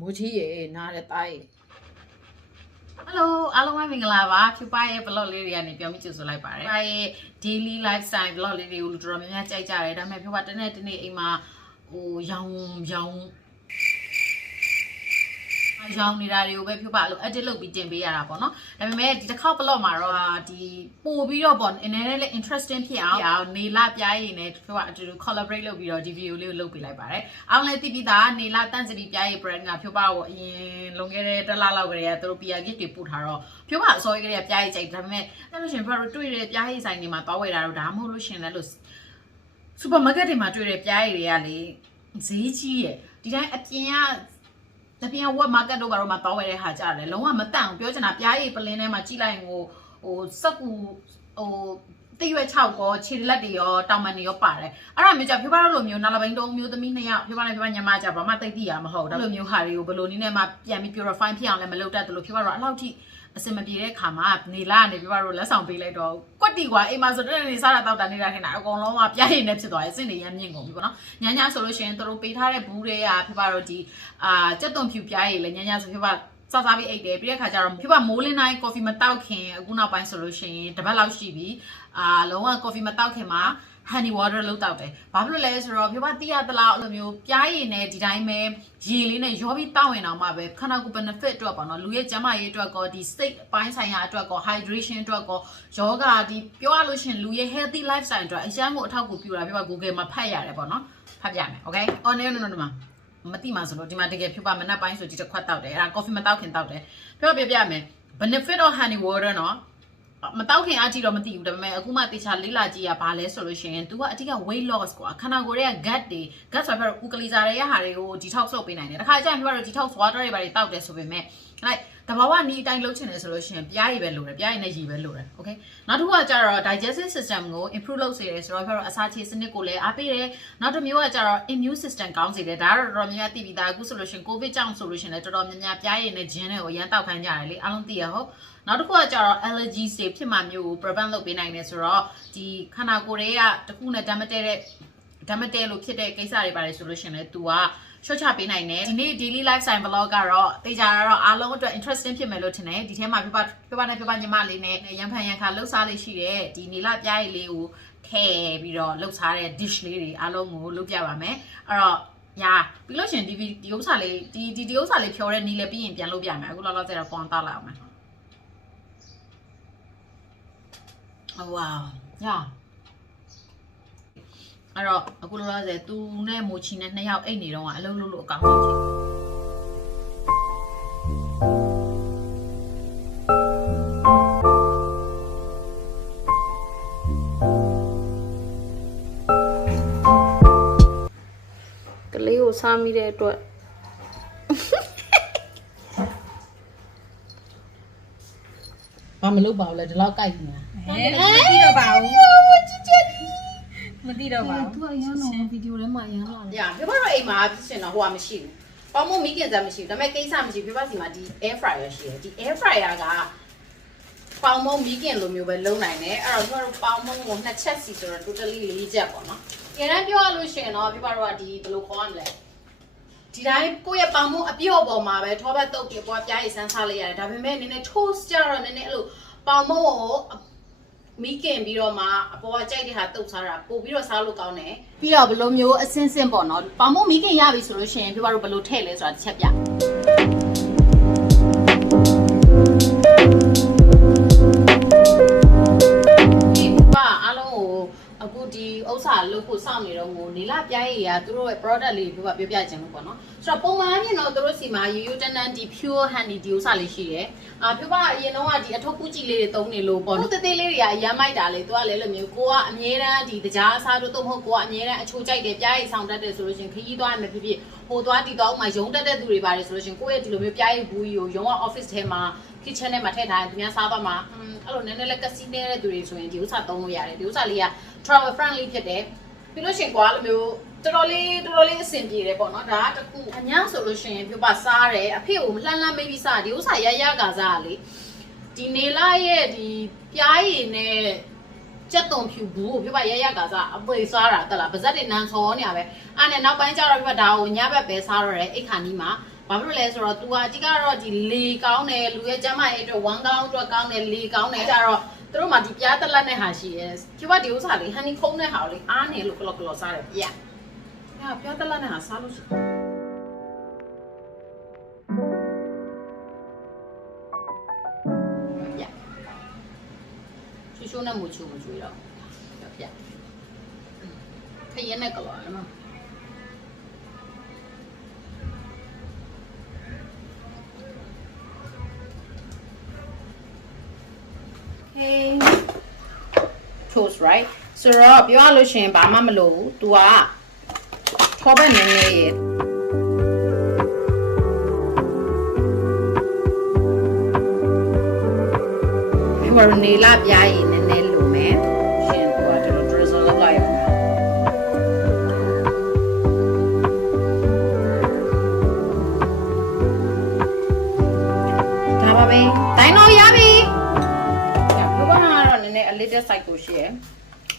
မိုးကြီးရေနားတဲ့တိုင်း Hello အားလုံးပဲမင်္ဂလာပါဖြူပါရဲ့ vlog လေးတွေကနေပြောမိကြိုဆိုလိုက်ပါတယ်။ဖြူပါရဲ့ daily lifestyle vlog လေးတွေကိုလူတော်တော်များများကြိုက်ကြတယ်ဒါပေမဲ့ဖြူပါတနေ့အိမ်မှာရောင်နေတာတွေကိုပဲဖြူပါအဲ့လို edit လုပ်ပြီးတင်ပေးရတာပေါ့နော်။ဒါပေမဲ့ဒီတစ်ခေါက် vlog မှာတော့ဒီပို့ပြီးတော့ပေါ့အနေနဲ့လည်း interesting ဖြစ်အောင်နေလပြားရည်နဲ့ဖြူပါအတူတူ collaborate လုပ်ပြီးတော့ဒီ video လေးကိုလုပ်ပေးလိုက်ပါတယ်။အားလုံးလည်းသိပြီးသားနေလတန့်စပီပြားရည် brand ကဖြူပါကိုအရင်လွန်ခဲ့တဲ့တစ်လလောက်ကတည်းကသူတို့ PR kit တွေပို့ထားတော့ဖြူပါအစောကြီးကတည်းကပြားရည်ကြိုက်ဒါပေမဲ့အဲ့လိုရှင်ဖြူပါတို့တွေ့တဲ့ပြားရည်ဆိုင်တွေမှာတောက်ဝယ်တာတော့ဒါမှမဟုတ်လို့ရှင်လည်းလို့ supermarket တွေမှာတွေ့တဲ့ပြားရည်တွေကလေဈေးကြီးရဲ့ဒီတိုင်းအပြင်က web market တို့ဘာလို့မှတောင်းဝယ်တဲ့ဟာကြတယ်လုံးဝမတန့်ဘူးပြောချင်တာပြားရည်ပလင်းထဲမှာကြည့်လိုက်ရင်စက်ကူတိရွက်6ကောခြေလက်တွေရောတောင်ပန်တွေရောပါတယ်အဲ့ဒါမျိုးကြဖြူပါတို့လိုမျိုးနာလဘိန်းတုံးမျိုးသမီး2ယောက်ဖြူပါနဲ့ဖြူပါညီမကြဘာမှတိတ်သိရမဟုတ်ဒါလိုမျိုးဟာတွေကိုဘယ်လိုနည်းနဲ့မှပြန်ပြီး purify ဖြစ်အောင်လည်းမလုပ်တတ်တယ်လို့ဖြူပါတို့အဲ့လောက်ထိအစင်မပြေတဲ့ခါမှာနေလာနေပြပါတော့လက်ဆောင်ပေးလိုက်တော့ကွက်တီကွာအိမ်မှာဆိုတဲ့နေစားတာတောက်တာနေတာခင်ဗျာအကုန်လုံးကပြားရည်နဲ့ဖြစ်သွားတယ်အစင်တွေရမ်းမြင့်ကုန်ပြီပေါ့နော်ညဆိုလို့ရှိရင်တို့ပေးထားတဲ့ဘူးတွေကပြပါတော့ဒီကြက်သွန်ဖြူပြားရည်လည်းညဆိုပြပါစားပြီးအိတ်တယ်ပြီးတဲ့ခါကျတော့ပြပါမိုးလင်းတိုင်း coffee မတောက်ခင်အခုနောက်ပိုင်းဆိုလို့ရှိရင်တပတ်လောက်ရှိပြီလုံးဝ coffee မတောက်ခင်မှာhoney water လောက်တောက်တယ်ဘာဖြစ်လို့လဲဆိုတော့ပြပါတိရတလားအဲ့လိုမျိုးပြားရည်နဲ့ဒီတိုင်းပဲရေလေးနဲ့ရောပြီးတောက်ရင်တော့မှပဲခန္ဓာကိုယ် benefit အတွက်ပေါ့နော်လူရဲ့ကျန်းမာရေးအတွက်ကောဒီ state ပိုင်းဆိုင်ရာအတွက်ကော hydration အတွက်ကောယောဂဒီပြောရလို့ရှိရင်လူရဲ့ healthy lifestyle အတွက်အရန်ကိုအထောက်အကူပြုတာပြပါ Google မှာဖတ်ရတယ်ပေါ့နော်ဖတ်ပြမယ် okay oh no ဒီမှာမတိမှာဆိုလို့ဒီမှာတကယ်ဖြူပါမနက်ပိုင်းဆိုဒီတစ်ခွက်တောက်တယ်အဲ့ဒါ coffee မတောက်ခင်တောက်တယ်ပြမယ် benefit of honey water နော်မတောက်ခင်အကြည့်တော့မသိဘူးဒါပေမဲ့အခုမှတေချာလေးလာကြည့်ရပါလဲဆိုလို့ရှိရင် तू ကအတိက weight loss ကွာခန္ဓာကိုယ်ရဲ့ gut တွေ gut ဆိုတော့ဥကလီစာတွေရဟာတွေကို detox လုပ်ပေးနိုင်တယ်တခါကျရင်ပြတော့ detox water တွေပါတွေတောက်တယ်ဆိုပေမဲ့ like တဘာဝနီးအတိုင်းလုပ်ချင်တယ်ဆိုလို့ရှိရင်ပြားရည်ပဲလိုတယ်ပြားရည်နဲ့ရည်ပဲလိုတယ် okay နောက်တစ်ခုကကျတော့ digestive system ကို improve လုပ်စေတယ်ဆိုတော့ပြတော့အစာချေစနစ်ကိုလည်းအားပေးတယ်နောက်တစ်မျိုးကကျတော့ immune system ကောင်းစေတယ်ဒါကတော့တော်တော်များများသိပြီးသားအခုဆိုလို့ရှိရင် covid ကြောင့်ဆိုလို့ရှိရင်လည်းတော်တော်များများပြားရည်နဲ့ဂျင်းတွေကိုရမ်းတောက်ခိုင်းကြတယ်လေအားလုံးသိရဟုတ်နောက်တစ်ခုကကျတော့ allergies တွေဖြစ်မှမျိုးကို prevent လုပ်ပေးနိုင်တယ်ဆိုတော့ဒီခန္ဓာကိုယ်တွေကတခုနဲ့ဓာတ်မတည့်လို့ဖြစ်တဲ့ကိစ္စတွေပါတယ်ဆိုလို့ရှိရင်လည်း तू ကရှော့ချပေးနိုင်တယ်ဒီနေ့ daily lifestyle vlog ကတော့တေချာတော့အားလုံးအတွက် interesting ဖြစ်မယ်လို့ထင်တယ်ဒီထဲမှာပြပညီမလေးနဲ့ရန်ဖန်ရန်ခါလှုပ်ရှားလေးရှိတယ်ဒီနေလပြားရည်လေးကိုထည့်ပြီးတော့လှုပ်ရှားတဲ့ dish လေးတွေအားလုံးကိုလုပ်ပြပါမယ်အဲ့တော့ညာပြီးလို့ရှိရင်ဒီဥစ္စာလေးဒီဥစ္စာလေးဖြောတဲ့နီးလည်းပြီးရင်ပြန်လုပ်ပြမယ်အခုလောလောဆယ်တော့ကွန်တောက်လိုက်အောင်မယ်wow ညာအဲ့တော့အခုလောလောဆယ်သူနဲ့မိုချီနဲ့2ယောက်အိတ်နေတော့အလုံးလို့အကောင်ကြီးကလေးကိုစားမိတဲ့အတွက်ဘာမလုပ်ပါဘူးလဲဒီလောက်ကြိုက်နေတာမသိတော့ပါဘူးမသိတော့ပါဘူး သူအရန်တော့ဗီဒီယိုထဲမှာအရန်လာတယ်။ညာပြပါတော့အိမ်မှာဖြစ်ရှင်တော့ဟိုကမရှိဘူး။ပေါမို့မိခင်စမ်းမရှိဘူး။ဒါပေမဲ့ကိစ္စမရှိဘူး။ပြပါစီမှာဒီ air fryer ရှိတယ်။ဒီ air fryer ကပေါမို့မိခင်လိုမျိုးပဲလုံးနိုင်တယ်။အဲ့တော့ပြပါတော့ပေါမို့ကို2ချက်စီဆိုတော့ totally 4ချက်ပေါ့နော်။ပြန်ပြောရလို့ရှိရင်တော့ပြပါတော့ဒီဘယ်လိုခေါ်ရမလဲ။ဒီတိုင်းကိုယ့်ရဲ့ပေါမို့အပြော့ပေါ်မှာပဲထောပတ်တုပ်ပြပွားပြားရည်စမ်းစားလိုက်ရတယ်။ဒါပေမဲ့နည်းနည်း toast ကြတော့နည်းနည်းအဲ့လိုပေါမို့ကိုမိခင်ပြီးတော့မှအပေါ်ကကြိုက်တဲ့ဟာတုတ်စားတာပို့ပြီးတော့စားလို့ကောင်းတယ်ပြီးတော့ဘယ်လိုမျိုးအစင်းစင်းပေါ့နော်ပေါင်မို့မိခင်ရပြီဆိုလို့ရှိရင်ပြပါတော့ဘယ်လိုထည့်လဲဆိုတာတစ်ချက်ပြဒီပါအားလုံးကိုအခုဒီဥစ္စာလုပ်ဖို့စောင့်နေတော့ဟိုနေလာပြားရည်ကသူတို့ရဲ့ product လေးပြပြောပြခြင်းလို့ပေါ့နော်ဆိုတော့ပုံမှန်အပြင်တော့သူတို့စီမှာရိုးရိုးတန်းတန်းဒီ pure honey ဒီဥစ္စာလေးရှိတယ်ပြပအရင်တော့ဒီအထုပ်ပူကြီးလေးတွေသုံးနေလို့ပေါ့နော်တေးသေးလေးတွေကအရမ်းမိုက်တာလေသူကလည်းလိုမျိုးကိုကအမြဲတမ်းဒီတကြားအစားတို့တော့မဟုတ်ကိုကအမြဲတမ်းအချိုးကြိုက်တယ်ပြားရည်ဆောင်တတ်တယ်ဆိုလို့ရှင်ခရီးသွားရမယ်ဖြစ်ဖြစ်ဟိုသွားတီသွားဥမှာရုံတက်တဲ့သူတွေပါတယ်ဆိုလို့ရှင်ကိုရဲ့ဒီလိုမျိုးပြားရည်ဘူးကြီးကိုရုံက office ထဲမှာ kitchen ထဲမှာထည့်ထားရင်သူများစားသွားမှာအဲ့လိုနည်းနည်းလေးကစီးနေတဲ့သူတွေဆိုရင်ဒီဥစ္စာသုံးလို့ရတယ်ဒီဥစ္စာလေးက travel friendly ဖြစ်တယ်ပြီးလို့ရှင်ကွာလိုမျိုးတော်တော်လေးအဆင်ပြေတယ်ပေါ့နော်ဒါကတခုအညာဆိုလို့ရှိရင်ပြပစားတယ်အဖေကိုလှမ်းမေးပြီးစားဒီဥစ္စာရကစားလေဒီနေလာရဲ့ဒီပြားရည်နဲ့ကြက်သွန်ဖြူဘူးကိုပြပရကစားအပွေစားတာတက်လားပါဇက်တွေနန်းစောနေရပဲအဲ့နဲ့နောက်ပိုင်းကျတော့ပြပဒါကိုညဘက်ပဲစားတော့တယ်အိတ်ခါနီးမှာ ဘာဖြစ်လို့လဲဆိုတော့ तू ကအတိကတော့ဒီလေကောင်းတယ်လူရဲ့ကျမ်းမာရေးအတွက်ဝမ်းကောင်းအတွက်ကောင်းတယ်လေကောင်းတယ်ကြတော့သူတို့မှဒီပြားတက်လက်နဲ့ဟာရှိရဲကျမဒီဥစ္စာလေးဟန်နီခုံးနဲ့ဟာလေးအားနေလို့ကလော့စားတယ်ပြပြားတက်လက်နဲ့ဟာစားလို့ရှိချိုးနဲ့မချိုးမကျွေးတော့ပြခရင်နဲ့ကလောနော် Okay toast right ဆိုတော့ပြောရလို့ရှိရင်ဘာမှမလုပ်ဘူး तू ကခေါ်ပဲနေနေရေဟိုနေလာပြားရည်နည်းနည်းလိုမယ်ရှင် तू ကကျွန်တော် drizzle လုပ်လိုက်အောင်ဒါပါပဲတိုင်းတော့ရပြီအလေးတဲ့ site ကိုရှိရယ်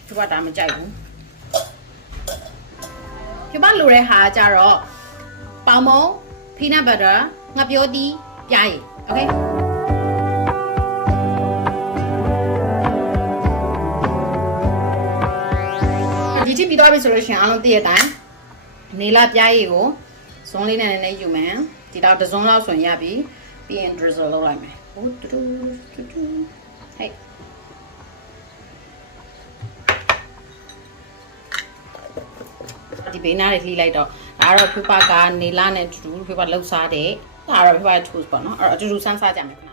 သူကဒါမကြိုက်ဘူးကျမလိုတဲ့ဟာကြတော့ပေါင်မုံ peanut butter ငါပြောသီးပြားရည် okay ဒီတိပြီးတော့ပြီဆိုလို့ရှိရင်အားလုံးသိရတဲ့အတိုင်းနေလာပြားရည်ကိုဇွန်းလေးနဲ့နည်းနည်းယူမယ်ဒီတော့တစ်ဇွန်းလောက်ဆိုရင်ရပြီပြီးရင် drizzle လုပ်လိုက်မယ်ဟိုတူတူတူဟဲ့ဒီဘေးနားလေးလှီးလိုက်တော့ဒါကတော့ဖေပါကနေလာနဲ့တူတူဖေပါလှုပ်စားတဲ့ဒါကတော့ဖေပါ toast ပေါ့နော်အဲ့တော့အတူတူဆန်းစားကြမယ်ခဏ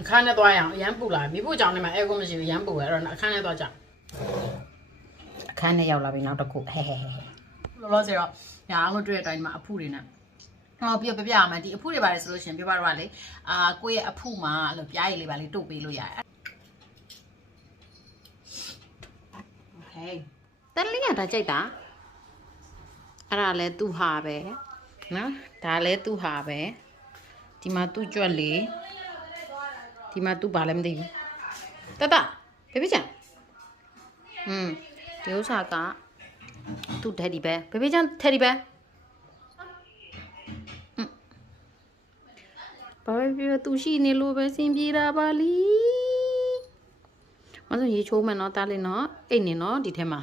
အခန်းနဲ့သွားရအောင်အရန်ပူလာမိဖို့ကြောင့်လည်းမအဲကုန်းမရှိဘူးရန်ပူရအဲ့တော့အခန်းနဲ့သွားကြအခန်းနဲ့ရောက်လာပြီနောက်တစ်ခုဟဲလောလောဆယ်တော့ညာအားလုံးတွေ့တဲ့အတိုင်းမှာအဖုတွေနဲ့ဟောပြပြရမယ်ဒီအဖုတွေပါတယ်ဆိုလို့ရှိရင်ပြပါတော့လေကိုယ့်ရဲ့အဖုမှာအဲ့လိုပြားရည်လေးပါလေးတုတ်ပေးလို့ရတယ်โอเคတန်လေးကဒါကြိုက်တာအဲ့ဒါလဲသူ့ဟာပဲနော်ဒါလဲသူ့ဟာပဲဒီမှာသူ့ကြွက်လေးဒီမှာသူ့ဘာလဲမသိဘူးတတဘေဘီချန်ဒီဥစ္စာကသူ့ teddy bear ဘေဘီချန် teddy bear ဘာပဲပြောသူရှိနေလို့ပဲစင်ပြေတာပါလီမဆိုရေချိုးမယ်နော်တားလေးနော်အိတ်နေနော်ဒီထဲမှာ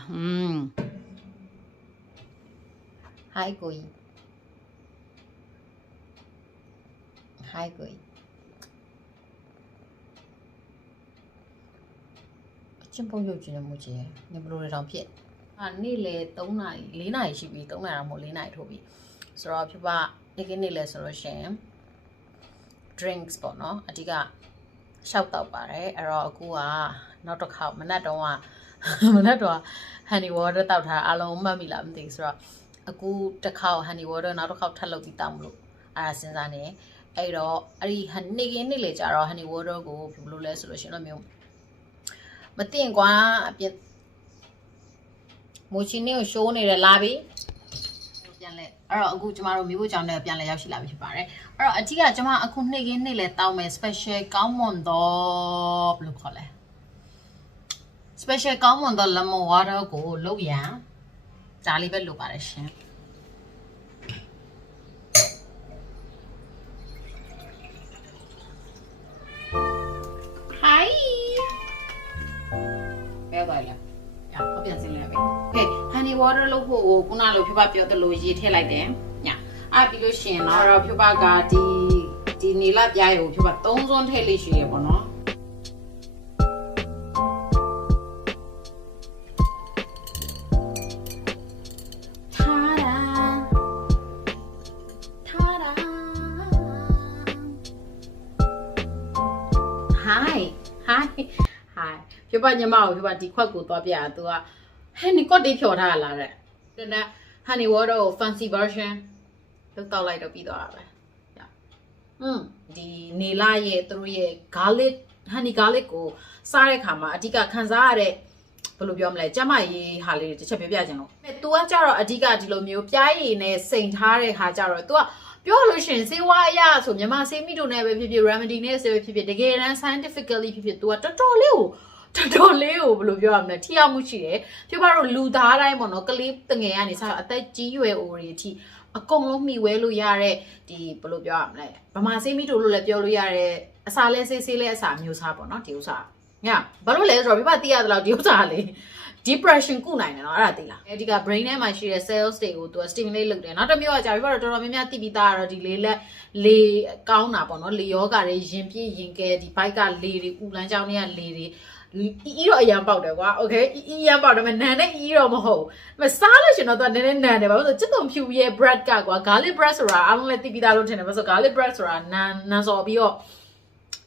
hi ကိုကြီး hi ကိုကြီးချင်းပုံရုပ်ချင်းနဲ့မှုချင်းနေဘလို့တောင်ဖြစ်နေ့လေ3နာရီ4နာရီရှိပြီ3နာရီတော့မဟုတ်4နာရီထိုးပြီဆိုတော့ဖြစ်ပါဒီကနေ့လေဆိုလို့ရှင် drinks ပေါ့နော်အဓိကရှောက်တော့ပါတယ်အဲ့တော့အခုကနောက်တစ်ခေါက်မနက်တော့ honey water တောက်ထားအားလုံးမှတ်မိလားမသိဘူးဆိုတော့အခုတစ်ခေါက် honey water နောက်တစ်ခေါက်ထပ်လုပ်ပြီးတောက်မလို့အဲ့ဒါစဉ်းစားနေအဲ့တော့အဲ့ဒီနေ့လေကြတော့ honey water ကိုဘယ်လိုလဲဆိုလို့ရှင်တော့မျိုးမသိရင်ကွာအပြစ်မိုချီနေကိုရှိုးနေတယ်လာပြီပြန်လဲအဲ့တော့အခုကျမတို့မိဖို့ကြောင့်လည်းပြန်လဲရောက်ရှိလာပြီဖြစ်ပါတယ်အဲ့တော့အကြီးကကျမအခုနေ့လေတောင်းမယ် special ကောင်းမွန်တော့ဘယ်လိုခေါ်လဲ special ကောင်းမွန်တော့ lemon water ကိုလုပ်ရန်ဒါလေးပဲလုပ်ပါတယ်ရှင်honey water လို့ဖို့ခုနလိုဖြူပါပြောသလိုရေထည့်လိုက်တယ်ညာအဲ့ပြီးလို့ရှင်တော့ဖြူပါကဒီနေလာပြားရုံဖြူပါ3စွန်းထည့်လေးရှိရပေါ့နော်hi ဖြူပါညီမကိုဖြူပါဒီခွက်ကိုသွားပြတာ तू ကhoney ကတေးဖြော်ထားလာတဲ့ဒါ honey water ကို fancy version လောက်တောက်လိုက်တော့ပြီးသွားတာပဲဒီနေလာရဲ့သူတို့ရဲ့ garlic honey garlic ကိုစားတဲ့ခါမှာအဓိကခံစားရတဲ့ ဘယ်လိုပြောမလဲကျမကြီးဟာလေးတစ်ချက်ပြပြချင်လို့။ तू ကကြတော့အဓိကဒီလိုမျိုးပြားရည်နဲ့စိန်ထားတဲ့ဟာကြတော့ तू ကပြောလို့ရှင်စေဝါအရာဆိုမြန်မာဆေးမိတို့နဲ့ပဲဖြစ်ဖြစ် remedy နဲ့ဆေးပဲဖြစ်ဖြစ်တကယ်တမ်း scientifically ဖြစ်ဖြစ် तू ကတော်တော်လေးကိုဘယ်လိုပြောရမလဲထိရောက်မှုရှိတယ်။ပြောပါတော့လူသားတိုင်းပေါ့နော်ကလေးတငယ်ကနေစအသက်ကြီးရွယ်အိုတွေအထိအကုန်လုံးမှီဝဲလို့ရတဲ့ဒီဘယ်လိုပြောရမလဲဗမာဆေးမိတို့လို့လည်းပြောလို့ရတဲ့အစာလဲဆေးလဲအစာမျိုးစားပေါ့နော်ဒီဥစား။ညဘာလို့လဲဆိုတော့ပြပသိရသလောက်ဒီဥစားလေ depression ကုနိုင်တယ်နော်အဲ့ဒါသိလားအဲဒီက brain ထဲမှာရှိတဲ့ cells တွေကိုသူက stimulate လုပ်တယ်နောက်တစ်မျိုးကကြာပြီတော့တော်တော်များများသိပြီးသားကတော့ဒီလေလက်လေကောင်းတာပေါ့နော်လေယောဂတွေရင်ပြည့်ရင်ကဲဒီ bike ကလေတွေဥလန်းချောင်းတွေကလေတွေအီတော့အရန်ပေါက်တယ်ကွာ okay အီရန်ပေါက်တယ်မနန်နဲ့အီတော့မဟုတ်မစားလို့ရှင်တော့သူကနည်းနည်းနန်တယ်ဘာလို့ဆိုချစ်တုံဖြူရဲ့ bread ကကွာ garlic bread ဆိုတာအားလုံးလည်းသိပြီးသားလို့ထင်တယ်ဘာလို့ဆို garlic bread ဆိုတာနန်စော်ပြီးတော့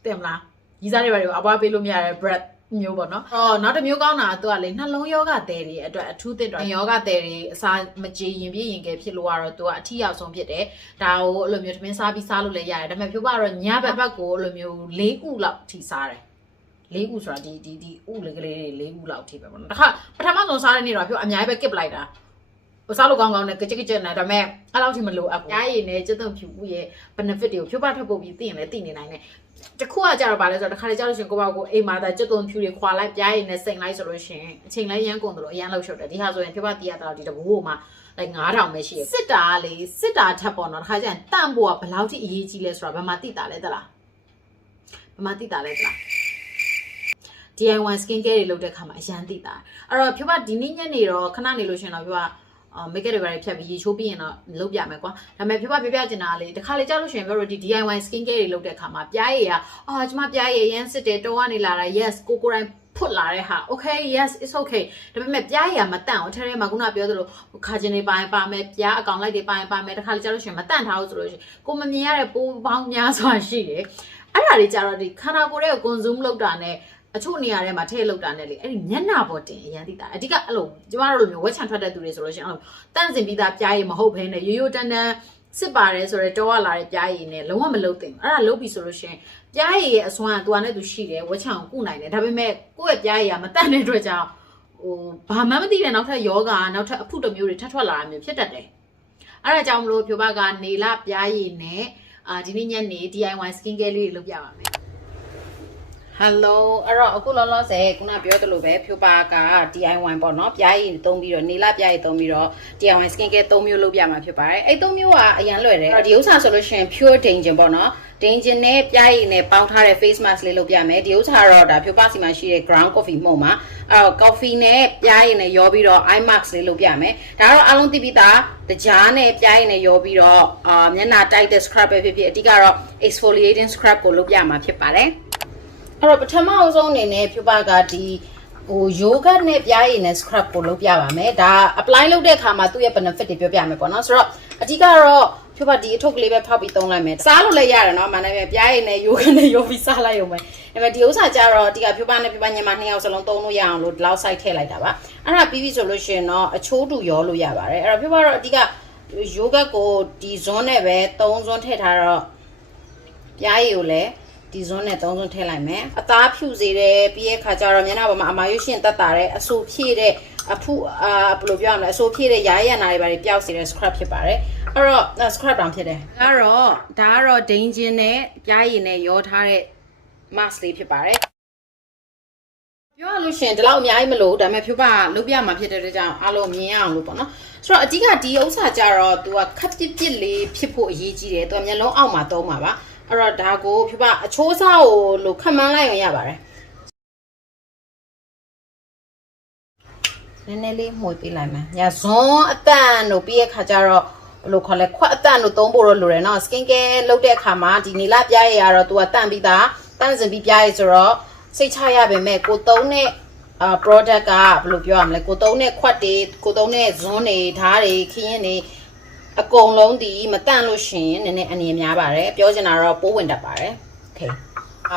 တင်မလားရီးစားတွေဘာတွေကိုအပွားပေးလို့မရတဲ့ breadမျိုးပေါ့နော်နောက်တစ်မျိုးကောင်းတာသူကလေနှလုံးယောဂတဲ့တွေအတွက်အထူးသစ်တော့ယောဂတဲ့တွေအစာမကြေရင်ပြည့်ရင်ကဲဖြစ်လို့ကတော့သူကအထီရောက်ဆုံးဖြစ်တယ်ဒါကိုအဲ့လိုမျိုးသမင်းစားပြီးစားလို့လည်းရတယ်ဒါပေမဲ့ဖြိုးပါတော့ညဘက်ကိုအဲ့လိုမျိုး၄ခုလောက်ထိစားတယ်၄ခုဆိုတာဒီဥလေကလေးတွေ၄ခုလောက်ထိပဲပေါ့နော်တခါပထမဆုံးစားတဲ့နေ့တော့ဖြိုးအများကြီးပဲကစ်ပလိုက်တာစားလို့ကောင်းကောင်းနဲ့ကြက်ကြက်နဲ့ဒါပေမဲ့အဲ့လောက်ထိမလိုအပ်ဘူးရားရည်နဲ့ကျက်သွန်ဖြူဥရဲ့ benefit တွေကိုဖြိုးပါထုတ်ဖို့ပြီးသိရင်လည်းသိနေနိုင်တယ်တခုကကြတော့ဗာလဲဆိုတော့တခါလေကြောက်လို့ရှင်ကိုပေါ့ကိုအိမ်မှာဒါကျွတ်သွန်ဖြူတွေခွာလိုက်ပြားရည်နဲ့စိန်လိုက်ဆိုလို့ရှင်အချိန်လဲရမ်းကုန်တယ်လို့အရန်လောက်ရှုပ်တယ်ဒီဟာဆိုရင်ဖြိုးပါတီးရတော့ဒီတဘိုးမှာlike 9000ပဲရှိရစစ်တာလေစစ်တာထပ်ပေါ့နော်တခါကျရင်တန့်ဖို့ကဘယ်လောက်ထိအရေးကြီးလဲဆိုတာဘယ်မှာသိတာလဲသလားဘယ်မှာသိတာလဲသလား DIY skin care တွေလုပ်တဲ့ခါမှာအရန်သိတာအဲ့တော့ဖြိုးပါဒီနေ့ညနေတော့ခဏနေလို့ရှင်တော့ဖြိုးပါmake it တွေဖြတ်ပြီးရေချိုးပြီးရင်တော့လုပ်ပြမယ်ကွာဒါပေမဲ့ဖြပြချင်တာလေတခါလေကြောက်လို့ရှိရင်ပြောလို့ဒီ DIY skin care တွေလုပ်တဲ့အခါမှာပြားရည်ကကျမပြားရည်ရမ်းစစ်တယ်တောကနေလာတာ yes ကိုတိုင်းဖွတ်လာတဲ့ဟာ okay yes it's okay ဒါပေမဲ့ပြားရည်ကမတန့်အောင်ထဲထဲမှာခုနပြောသလိုခါချင်းတွေပါမယ်ပြားအကောင်လိုက်တွေပါမယ်တခါလေကြောက်လို့ရှိရင်မတန့်ထားဘူးဆိုလို့ရှိရင်ကိုမမြင်ရတဲ့ပိုးပေါင်းများစွာရှိတယ်အဲ့ဒါတွေကြတော့ဒီခန္ဓာကိုယ်ရဲ့ consume လုပ်တာနဲ့အချို့နေရာထဲမှာထည့်လောက်တာနဲ့လေအဲ့ဒီမျက်နှာပေါ်တင်အရန်သိတာအဓိကအဲ့လိုကျမတို့လိုမျိုးဝက်ချန်ထွက်တဲ့သူတွေဆိုလို့ရှိရင်အဲ့လိုတန့်စင်ပြီးသားပြားရည်မဟုတ်ဘဲနဲ့ရိုးရိုးတန်းတန်းစစ်ပါတယ်ဆိုတော့တောကလာတဲ့ပြားရည်နဲ့လုံးဝမလုပ်သင့်ဘူးအဲ့ဒါလုပ်ပြီဆိုလို့ရှိရင်ပြားရည်ရဲ့အစွမ်းကသူကနဲ့သူရှိတယ်ဝက်ချန်ကိုကုနိုင်တယ်ဒါပေမဲ့ကိုယ့်ရဲ့ပြားရည်ကမတန့်တဲ့အတွက်ကြောင့်ဘာမှမသိတဲ့နောက်ထပ်ယောဂနောက်ထပ်အဖုတစ်မျိုးတွေထပ်ထွက်လာတာမျိုးဖြစ်တတ်တယ်အဲ့ဒါကြောင့်မလို့ဖြိုဘကနေလပြားရည်နဲ့ဒီနေ့ညနေ DIY skin care လေးတွေလုပ်ပြပါမယ်Hello အဲ့တော့အခုလောလောဆယ်ခုနပြောသလိုပဲဖြိုပါက DIY ပေါ့နော်ပြားရည်သုံးပြီးတော့နေလပြားရည်သုံးပြီးတော့ DIY skin care 3မျိုးလုပ်ပြမှာဖြစ်ပါတယ်အဲ့3မျိုးကအရင်လွယ်တယ်အဲ့တော့ဒီဥစ္စာဆိုလို့ရှိရင် pure Dangin ပေါ့နော် Dangin နဲ့ပြားရည်နဲ့ပေါင်းထားတဲ့ face mask လေးလုပ်ပြမယ်ဒီဥစ္စာတော့ဒါဖြိုပါစီမှာရှိတဲ့ ground coffee မှုန့်မှာအဲ့တော့ coffee နဲ့ပြားရည်နဲ့ရောပြီးတော့ eye mask လေးလုပ်ပြမယ်ဒါတော့အားလုံးသိပြီးသားတကြားနဲ့ပြားရည်နဲ့ရောပြီးတော့မျက်နှာတိုက်တဲ့ scrub ပဲဖြစ်ဖြစ်အဓိကတော့ exfoliating scrub ကိုလုပ်ပြမှာဖြစ်ပါတယ်အဲ့တော့ပထမအဆုံးအနေနဲ့ဖြူပါကဒီyoga နဲ့ပြားရည်နဲ့ scrub ကိုလုပ်ပြပါမယ်ဒါ apply လုပ်တဲ့အခါမှာသူ့ရဲ့ benefit တွေပြောပြမယ်ပေါ့နော်ဆိုတော့အဓိကတော့ဖြူပါဒီအထုပ်ကလေးပဲဖောက်ပြီးသုံးလိုက်မယ်စားလို့လည်းရတယ်နော်မနက်ပြားရည်နဲ့ yoga နဲ့ရောပြီးစားလိုက်ရုံပဲဒါပေမဲ့ဒီဥစ္စာကြတော့အဓိကဖြူပါနဲ့ဖြူပါညီမ2ယောက်စလုံးသုံးလို့ရအောင်လို့ဒီလောက် site ထည့်လိုက်တာပါအဲ့ဒါပြီးပြီဆိုလို့ရှိရင်တော့အချိုးတူရောလို့ရပါတယ်အဲ့တော့ဖြူပါတော့အဓိက yoga ကိုဒီ zone နဲ့ပဲ3 zone ထည့်ထားတော့ပြားရည်ကိုလည်းဒီဇွန်းနဲ့3ဇွန်းထည့်လိုက်မယ်အသားဖြူစေတယ်ပြီးရဲ့ခါကျတော့မျက်နှာပေါ်မှာအမာရွှရှင်တက်တာတဲ့အဆူဖြည့်တဲ့အဖုဘယ်လိုပြောရမလဲအဆူဖြည့်တဲ့ရာရနာတွေပါပျောက်စေတဲ့ scrub ဖြစ်ပါတယ်အဲ့တော့ scrub တောင်ဖြစ်တယ်ဒါကတော့ Dangin နဲ့ပြားရည်နဲ့ရောထားတဲ့ mask လေးဖြစ်ပါတယ်ပြောရလို့ရှင်ဒီလောက်အများကြီးမလို့ဒါပေမဲ့ဖြူပါလုပ်ပြမှာဖြစ်တဲ့အတွက်ကြောင့်အားလုံးမြင်ရအောင်လို့ပေါ့နော်ဆိုတော့အဓိကဒီဥစ္စာကြတော့ तू ကခပ်ပစ်လေးဖြစ်ဖို့အရေးကြီးတယ် तू မျက်လုံးအောက်မှာသုံးပါပါအဲ့တော့ဒါကိုဖြူပါအချိုးစားကိုလို့ခက်မှန်းလိုက်ရပါတယ်နည်းနည်းလေးမှုပေးလိုက်မယ်ညာဇွန်းအတန်တို့ပြီးရခါကျတော့ဘယ်လိုခေါ်လဲခွက်အတန်တို့သုံးဖို့တော့လိုတယ်နော် skin care လုပ်တဲ့အခါမှာဒီနေလပြားရည်ကတော့ तू ကတန့်ပြီးသားတန့်စင်ပြီးပြားရည်ဆိုတော့စိတ်ချရပါမယ်ကိုသုံးတဲ့product ကဘယ်လိုပြောရမလဲကိုသုံးတဲ့ခွက်တွေကိုသုံးတဲ့ဇွန်းတွေဓာတ်တွေခင်းရင်တွေအကုန်လုံးဒီမတန့်လို့ရှင်နည်းနည်းအနေများပါတယ်ပြောချင်တာတော့ပိုးဝင်တတ်ပါတယ်โอเค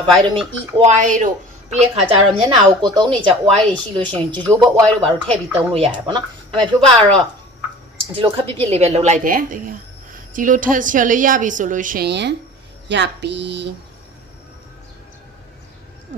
vitamin E oil တို့ပြီးရခါကျတော့မျက်နှာကိုသုံးနေကြ oil တွေရှိလို့ရှင်ဂျိုဂျိုဘ oil တို့ဘာလို့ထည့်ပြီးသုံးလို့ရတယ်ပေါ့နော်ဒါပေမဲ့ဖြိုးပါကတော့ဒီလိုခပ်ပစ်လေးပဲလုပ်လိုက်တယ်ဒီလို texture လေးရပြီဆိုလို့ရှင်ရပြီ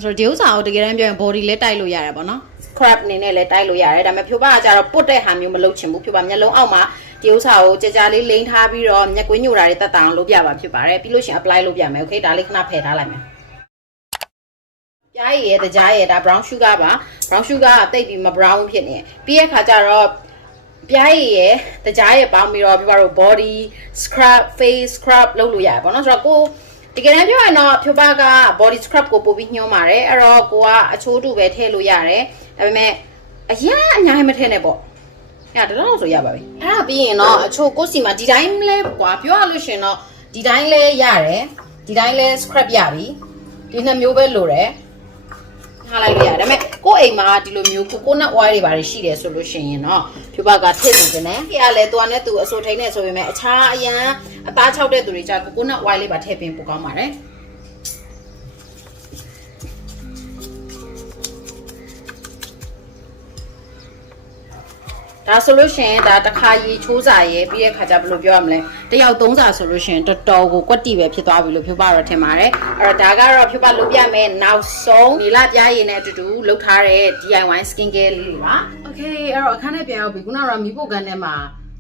ဆိုတော့ဒီဥစ္စာကိုတကယ်တမ်းပြောရင် body လဲတိုက်လို့ရတယ်ပေါ့နော် scrub အနေနဲ့လည်းတိုက်လို့ရတယ်ဒါပေမဲ့ဖြိုပါကကြတော့ပုတ်တဲ့ဟာမျိုးမလုပ်ချင်ဘူးဖြိုပါမျက်လုံးအောက်မှာဒီဥစ္စာကိုကြာလေးလိမ့်ထားပြီးတော့မျက်ကွင်းညိုတာတွေတက်တာအောင်လုပ်ပြပါဖြစ်ပါတယ်ပြီးလို့ရှိရင် apply လုပ်ပြမယ် okay ဒါလေးခဏဖယ်ထားလိုက်မယ်ပြားရည်ရဲ့တကြားရည်ဒါ brown sugar ပါ brown sugar ကတိတ်ပြီးမ brown ဖြစ်နေပြီးရဲ့ခါကျတော့ပြားရည်ရဲ့တကြားရည်ပေါင်းပြီးတော့ပြပါတော့ body scrub face scrub လုပ်လို့ရတယ်ပေါ့နော်ဆိုတော့ကိုဒီကနေ့ပြောရင်တော့ဖြိုပါက body scrub ကိုပို့ပြီးညှိုးပါတယ်အဲ့တော့ကိုကအချိုးတူပဲထည့်လို့ရတယ်ဒါပေမဲ့အများအများမထည့်နဲ့ပေါ့အဲ့ဒါတော့ဆိုရပါပြီအဲ့ဒါပြီးရင်တော့အချိုးကိုစီမှာဒီတိုင်းလဲကွာပြောရလို့ရှင်တော့ဒီတိုင်းလဲရတယ်ဒီတိုင်းလဲ scrub ရပြီဒီနှစ်မျိုးပဲလိုတယ်ထားလိုက်လို့ရတယ်ဒါပေမဲ့ကိုယ့်အိမ်မှာဒီလိုမျိုးကိုနတ် oil တွေပါတယ်ရှိတယ်ဆိုလို့ရှိရင်တော့ဖြူပါကထည့်နေတယ်။ခေကလည်းသူကနဲ့သူအစိုးထိန်နေဆိုပေမဲ့အခြားအရန်အသားချောက်တဲ့သူတွေကြကိုနတ် oil လေးပါထည့်ပေးပို့ကောင်းပါတယ်။ဒါဆိုလို့ရှိရင်ဒါတစ်ခါရေချိုးစာရေပြီးတဲ့ခါကျဘယ်လိုပြောရမလဲတယောက်3စာဆိုလို့ရှိရင်တော်တော်ကိုကွက်တီပဲဖြစ်သွားပြီလို့ဖြူပါတော့ထင်ပါတယ်အဲ့တော့ဒါကတော့ဖြူပါလုပ်ပြမယ်နောက်ဆုံးဒီလပြားရည်နဲ့အတူတူလုပ်ထားတဲ့ DIY skin care လေးတွေပါ Okay အဲ့တော့အခန်းထဲပြန်ရောက်ပြီခုနကတော့မီးပိုကန်ထဲမှာ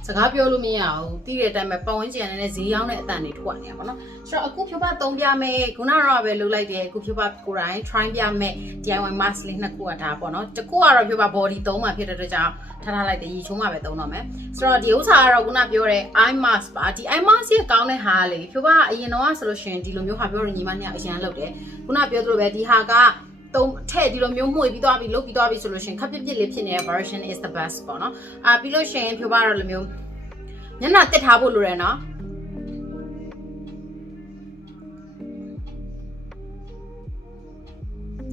စကားပြောလို့မရဘူးတီးတဲ့အတိုင်းပဲပတ်ဝန်းကျင်နဲ့ဈေးရောက်တဲ့အတန်တွေထွက်နေတာပေါ့နော်ဆိုတော့အခုဖြူပါ3ပြမယ်ခုနကတော့ပဲလုပ်လိုက်တယ်အခုဖြူပါကိုယ်တိုင် try ပြမယ် DIY mask လေးနှစ်ခုကဒါပေါ့နော်တစ်ခုကတော့ဖြူပါ body 3မှာဖြစ်တဲ့အတွက်ကြောင့်ထားလိုက်တယ်ရေချိုးမှာပဲသုံးတော့မယ်ဆိုတော့ဒီဥစ္စာကတော့ခုနပြောတဲ့ eye mask ပါဒီ eye mask ရဲ့ကောင်းတဲ့ဟာလေဖြူပါအရင်တော့ဆိုလို့ရှိရင်ဒီလိုမျိုးဟာပြောရညီမနှစ်အရန်လုပ်တယ်ခုနပြောသလိုပဲဒီဟာကထဲ့ဒီလိုမျိုးမှုပြီးသွားပြီလုပ်ပြီးသွားပြီဆိုလို့ရှိရင်ခပ်ပြစ်ပြစ်လေးဖြစ်နေတဲ့ version is the best ပေါ့နော်ပြီးလို့ရှိရင်ဖြူပါတော့လိုမျိုးညနာတက်ထားဖို့လိုတယ်နော်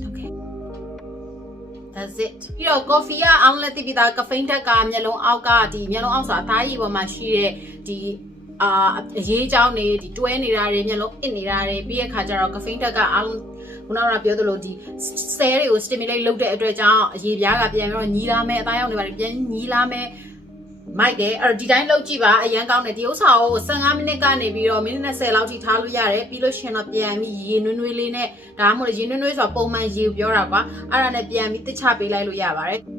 Okay that's it ပြီးတော့ coffee ကအောင်လက်တိပြီးသား caffeine ဓာတ်ကမျက်လုံးအောက်ကဒီမျက်လုံးအောက်ဆိုအသားရည်ပေါ်မှာရှိတဲ့ဒီအရေးကြောင်းနေဒီတွဲနေတာတွေမျက်လုံးအစ်နေတာတွေပြီးရခါကျတော့ caffeine ဓာတ်ကအောင်ခုနကပြောသလိုဒီ cell တွေကို stimulate လုပ်တဲ့အတွက်ကြောင့်အရေပြားကပြန်ပြီးတော့ညီလာမယ်အသားရောင်တွေပါပြန်ညီလာမယ်မိုက်တယ်အဲ့တော့ဒီတိုင်းလုပ်ကြည့်ပါအရန်ကောင်းတယ်ဒီဥစ္စာကို15မိနစ်ကနေပြီးတော့မိနစ်20လောက်ထိထားလို့ရတယ်ပြီးလို့ရှင်တော့ပြန်ပြီးရေနွေးနွေးလေးနဲ့ဒါမှမဟုတ်ရေနွေးနွေးဆိုတော့ပုံမှန်ရေကိုပြောတာကွာအဲ့ဒါနဲ့ပြန်ပြီးတစ်ချပေးလိုက်လို့ရပါတယ်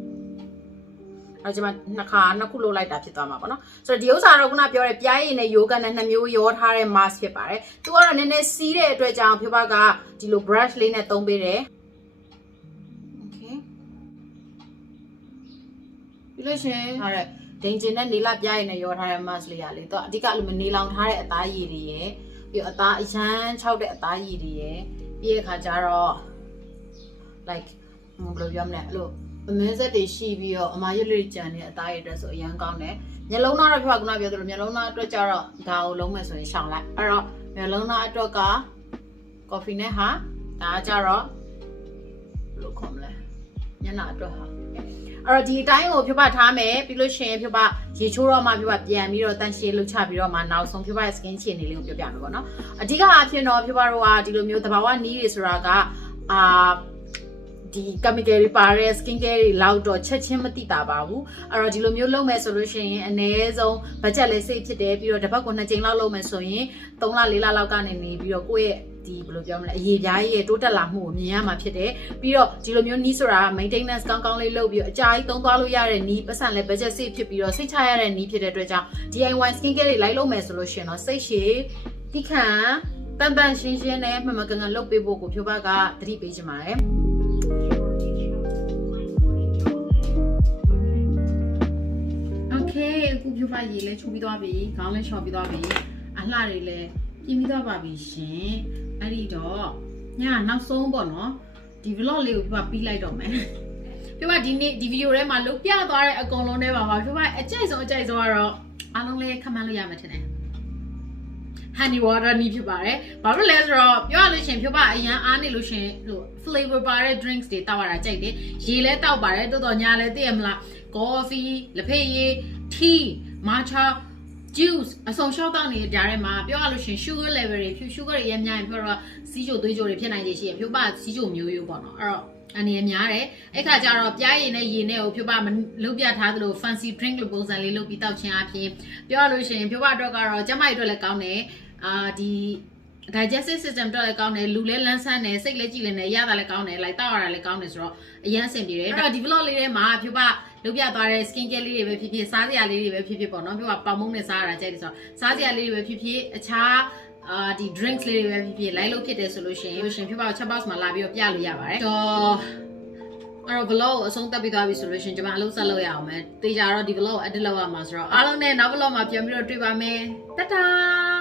အဲ့ဒီမှာနှစ်ခုလုပ်လိုက်တာဖြစ်သွားမှာပေါ့နော်ဆိုတော့ဒီဥစ္စာတော့ခုနပြောတဲ့ပြားရည်နဲ့ယောဂနဲ့2မျိုးရောထားတဲ့ mask ဖြစ်ပါတယ်သူကတော့နည်းနည်းစီးတဲ့အတွက်ကြောင့်ဖြူပါကဒီလို brush လေးနဲ့သုံးပေးတယ် Okay ပြီးလို့ရှင်ဟာတဲ့ဒိန်ကျင်နဲ့နေလာပြားရည်နဲ့ရောထားတဲ့ mask လေးရလေတော့အဓိကလိုမျိုးနေလောင်ထားတဲ့အသားရည်တွေရယ်ပြီးတော့အသားအရန်ခြောက်တဲ့အသားရည်တွေရယ်ပြီးတဲ့အခါကျတော့ like ဘယ်လိုပြောမလဲအဲ့လိုအမဲဆက်တွေရှိပြီးတော့အမရွက်လေးကြံနေတဲ့အသားရည်အတွက်ဆိုအရန်ကောင်းတယ်မျက်လုံးသားတော့ပြောခုနပြောသလိုမျက်လုံးသားအတွက်ကျတော့ဒါကိုလုံးမယ်ဆိုရင်ရှောင်လိုက်အဲ့တော့မျက်လုံးသားအတွက်က coffee နဲ့ဟာဒါကကျတော့ဘယ်လိုခေါ်မလဲညနာအတွက်ဟာအဲ့တော့ဒီအတိုင်းကိုဖြုတ်ပါထားမယ်ပြီးလို့ရှိရင်ဖြုတ်ပါရေချိုးတော့မှဖြုတ်ပါပြန်ပြီးတော့တန်ရှည်လှုပ်ချပြီးတော့မှနောက်ဆုံးဖြုတ်ပါရဲ့ skin ချင်နေလေးကိုပြောပြမယ်ပေါ့နော်အဓိကအဖြစ်တော့ဖြုတ်ပါတို့ကဒီလိုမျိုးသဘာဝနီးတွေဆိုတာကဒီ chemical တွေပါတဲ့ skin care တွေလောက်တော့ချက်ချင်းမသိတာပါဘူးအဲ့တော့ဒီလိုမျိုးလုပ်မယ်ဆိုလို့ရှိရင်အနည်းဆုံး budget လေးစိတ်ဖြစ်တယ်ပြီးတော့တစ်ပတ်ကို2ကြိမ်လောက်လုပ်မယ်ဆိုရင်3လ4လလောက်ကနေနေပြီးတော့ကိုယ့်ရဲ့ဒီဘယ်လိုပြောမလဲအရေးပြားရဲ့တိုးတက်လာမှုကိုမြင်ရမှာဖြစ်တယ်ပြီးတော့ဒီလိုမျိုးနီးဆိုတာ maintenance ကောင်းကောင်းလေးလုပ်ပြီးတော့အကြာကြီးသုံးသွားလို့ရတဲ့နီးပတ်စံလဲ budget စိတ်ဖြစ်ပြီးတော့စိတ်ချရတဲ့နီးဖြစ်တဲ့အတွက်ကြောင့် DIY skin care တွေလိုက်လုပ်မယ်ဆိုလို့ရှိရင်တော့စိတ်ရှည်တိခံတန်တန်ရှင်းရှင်းနဲ့မှန်မှန်ကန်ကန်လုပ်ပေးဖို့ကိုဖြိုးပါကသတိပေးချင်ပါတယ်အခုဖြူပါရေလဲချိုးပြီးသွားပြီခေါင်းလဲလျှော်ပြီးသွားပြီအလှတွေလဲပြင်ပြီးသွားပါပြီရှင်အဲ့ဒီတော့ညနောက်ဆုံးပေါ့နော်ဒီ vlog လေးကိုဖြူပါပြီးလိုက်တော့မယ်ဖြူပါဒီနေ့ဒီဗီဒီယိုထဲမှာလုတ်ပြသွားတဲ့အကုန်လုံးထဲပါပါဖြူပါအကြိုက်ဆုံးကတော့အားလုံးလေးခမန်းလို့ရမှာထင်တယ် honey water နီးဖြစ်ပါတယ်ဘာလို့လဲဆိုတော့ပြောရလို့ရှင်ဖြူပါအရန်အားနေလို့ရှင်ဟို flavor ပါတဲ့ drinks တွေတောက်ရတာကြိုက်တယ်ရေလဲတောက်ပါတယ်တော်တော်ညာလဲသိရမလား coffee လက်ဖက်ရည် tea matcha juice အစုံရှောက်တောက်နေတဲ့ကြားထဲမှာပြောရလို့ရှင် sugar level တွေဖြူ sugar တွေရများရင်ပြောတော့စီးချိုသွေးချိုတွေဖြစ်နိုင်ခြေရှိရဖြူပါစီးချိုမျိုးရိုးပေါ့နော်အဲ့တော့အနေရများတယ်အဲ့ခါကျတော့ပြားရည်နဲ့ရေနဲ့ကိုဖြူပါလုပ်ပြထားသလို fancy drink လို့ပုံစံလေးလုပ်ပြီးတောက်ခြင်းအပြင်ပြောရလို့ရှင်ဖြူပါအတွက်ကတော့ကျမကြီးအတွက်လည်းကောင်းတယ်ဒီ digestive system တော့လည်းကောင်းတယ်လူလည်းလန်းဆန်းတယ်စိတ်လည်းကြည်လင်တယ်ရတာလည်းကောင်းတယ်လိုက်တောက်ရတာလည်းကောင်းတယ်ဆိုတော့အရန်ဆင်ပြေတယ်အဲ့တော့ဒီ vlog လေးထဲမှာဖြူပါလုပ်ပြသွားတဲ့ skin care လေးတွေပဲဖြစ်ဖြစ်စားစရာလေးတွေပဲဖြစ်ဖြစ်ပေါ့နော်ဖြူပါပေါင်မုံနဲ့စားရတာကြိုက်တယ်ဆိုတော့စားစရာလေးတွေပဲဖြစ်ဖြစ်အခြားဒီ drinks လေးတွေပဲဖြစ်ဖြစ်လိုက်လို့ဖြစ်တယ်ဆိုလို့ရှိရင်ဖြူပါ chat box မှာလာပြီးတော့ပြလို့ရပါတယ်တော့အဲ့တော့ vlog ကိုအဆုံးသတ်ပြီးသွားပြီဆိုလို့ရှိရင်ကျွန်မအလုပ်ဆက်လုပ်ရအောင်မယ်တေချာတော့ဒီ vlog ကို edit လုပ်ရမှာဆိုတော့အားလုံးနဲ့နောက် vlog မှာပြန်ပြီးတော့တွေ့ပါမယ်တတား